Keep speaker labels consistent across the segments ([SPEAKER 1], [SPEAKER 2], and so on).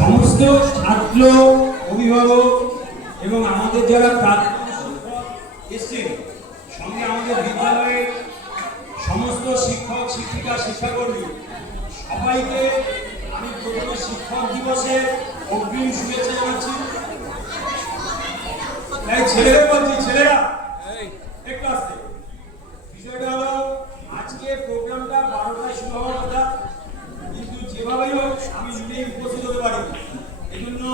[SPEAKER 1] সমস্ত ছাত্র, অভিভাবক এবং আমাদের যারা এসছেন, সঙ্গে আমাদের বিদ্যালয়ের সমস্ত শিক্ষক, শিক্ষিকা, শিক্ষাকর্মী, সবাইকে আমি প্রথমে শিক্ষক দিবসে অগ্রিম শুভেচ্ছা জানাচ্ছি। তাই ছেলেরা বলছি, ছেলেরা একটু আসতে বিষয়টা হলো আজকে প্রোগ্রামটা বারোটায় শুরু হওয়ার কথা কিন্তু যেভাবেই হোক আমি নিজেই উপস্থিত হতে পারি এই জন্য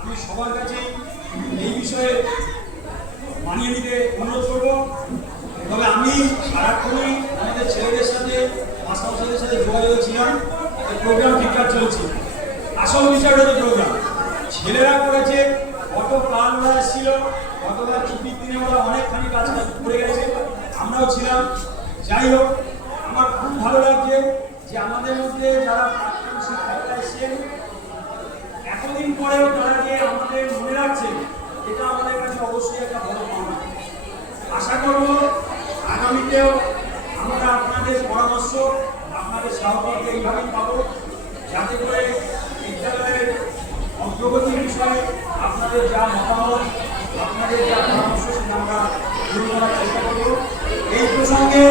[SPEAKER 1] আমি সবার কাছে এই বিষয়ে মানিয়ে নিতে অনুরোধ করব। তবে আমি সারাক্ষণই আমাদের ছেলেদের সাথে, মাস্টারমশাইদের সাথে যোগাযোগে ছিলাম। প্রোগ্রাম ঠিকঠাক চলছে। আসল বিষয়টা হচ্ছে প্রোগ্রাম ছেলেরা করেছে, কত ওরা এসেছিল গতবার ছুটির দিনে ওরা অনেকখানি কাজ করে গেছে, আমরাও ছিলাম। যাই হোক, আমার খুব ভালো লাগছে যে আমাদের মধ্যে যারা প্রাক্তন শিক্ষকরা এসেছেন এতদিন পরেও তারা যে আমাদের মনে রাখছে এটা আমাদের কাছে অবশ্যই একটা বড় পাওনা। আশা করব আগামীতেও আমরা আপনাদের পরামর্শ, আপনাদের এইভাবেই যাতে করে বিদ্যালয়ের অগ্রগতির বিষয়ে আপনাদের যা মতামত, আপনাদের যা পরামর্শ সেটা আমরা করার চেষ্টা করব। এই প্রসঙ্গে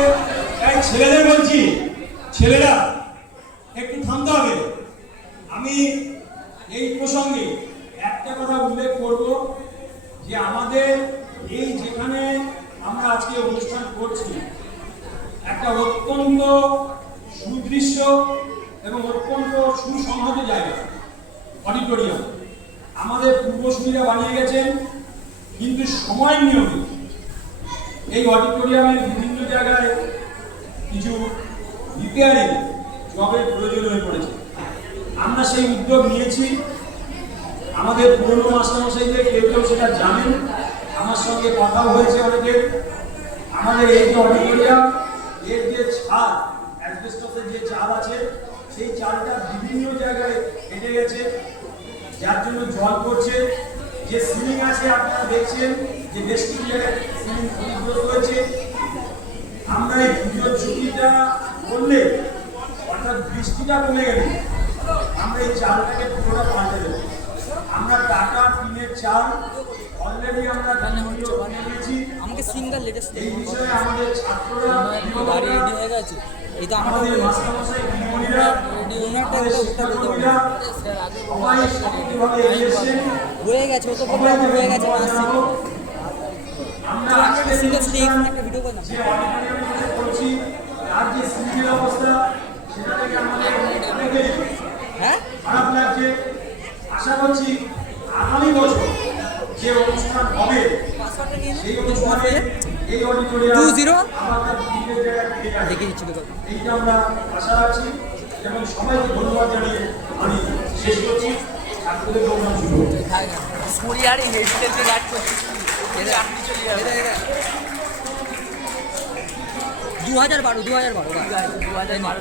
[SPEAKER 1] তাই ছেলেদের বলছি, ছেলেরা, একটু থামতে হবে। আমি এই প্রসঙ্গে একটা কথা উল্লেখ করব। যে আমাদের এই যেখানে আমরা আজকে অনুষ্ঠান করছি, একটা অত্যন্ত সুদৃশ্য এবং অত্যন্ত সুসংহত জায়গা, অডিটোরিয়াম। আমাদের পূর্বসূরীরা বানিয়ে গেছেন, কিন্তু সময় নিয়মিত এই অডিটোরিয়ামের বিভিন্ন জায়গায় কিছু রিপেয়ারিং জবের প্রয়োজন হয়ে পড়েছে। আমরা সেই উদ্যোগ নিয়েছি। আমাদের পুরনো মাস্টারমশাইদের কেউ কেউ সেটা জানেন। আমার সঙ্গে কথাও হয়েছে অনেকের। আমাদের এই যে অডিটোরিয়াম এর যে ছাদ, অ্যাসবেস্টসের যে চাল আছে, সেই চালটা বিভিন্ন জায়গায় ফেটে গেছে। যার জন্য জল পড়ছে। যে সিলিং আছে, আপনারা দেখছেন যে বেশ কিছু জায়গায় সিলিং ক্ষতিগ্রস্ত হয়েছে। আমরা এই পুজোর ছুটিটা করলে, অর্থাৎ বৃষ্টিটা কমে গেলে, আমরা এই চালটাকে পুরোটা পাল্টে দেবো। আমরা টাকা টিনের চাল অলরেডি আমরা
[SPEAKER 2] আমাকে সিঙ্গেল লেটেস্ট
[SPEAKER 1] এই বিষয়ে আমাদের ছাত্ররা
[SPEAKER 2] গাড়ি রেডি হয়ে গেছে। তো
[SPEAKER 1] আমাদের মাস্টারমশাই দিদিমণিরা
[SPEAKER 2] কোনো একটা দিতে হবে।
[SPEAKER 1] সবাই এগিয়ে এসেছেন
[SPEAKER 2] হয়ে গেছে ও তো
[SPEAKER 1] সবাইকে
[SPEAKER 2] হয়ে গেছে
[SPEAKER 1] ধন্যবাদ আমরা আজকে
[SPEAKER 2] সিঙ্গেল শুধু এখানে একটা ভিডিও করলাম।
[SPEAKER 1] যে অডিটোরিয়ামে করছি তার যে সিভিল অবস্থা সেটা থেকে আমাদের অনেকেই
[SPEAKER 2] হ্যাঁ
[SPEAKER 1] খারাপ লাগছে আশা করছি আগামী বছর যে অনুষ্ঠান হবে সেই অনুষ্ঠানে এই অডিটোরিয়াম।
[SPEAKER 2] দেখে দিচ্ছি
[SPEAKER 1] এইটা আমরা আশা রাখছি এবং সবাইকে ধন্যবাদ জানিয়ে আমি শেষ করছি। ছাত্রদের প্রোগ্রাম শুরু
[SPEAKER 2] গার্ড করছি। দু হাজার বারো দু হাজার বারো দু হাজার বারো।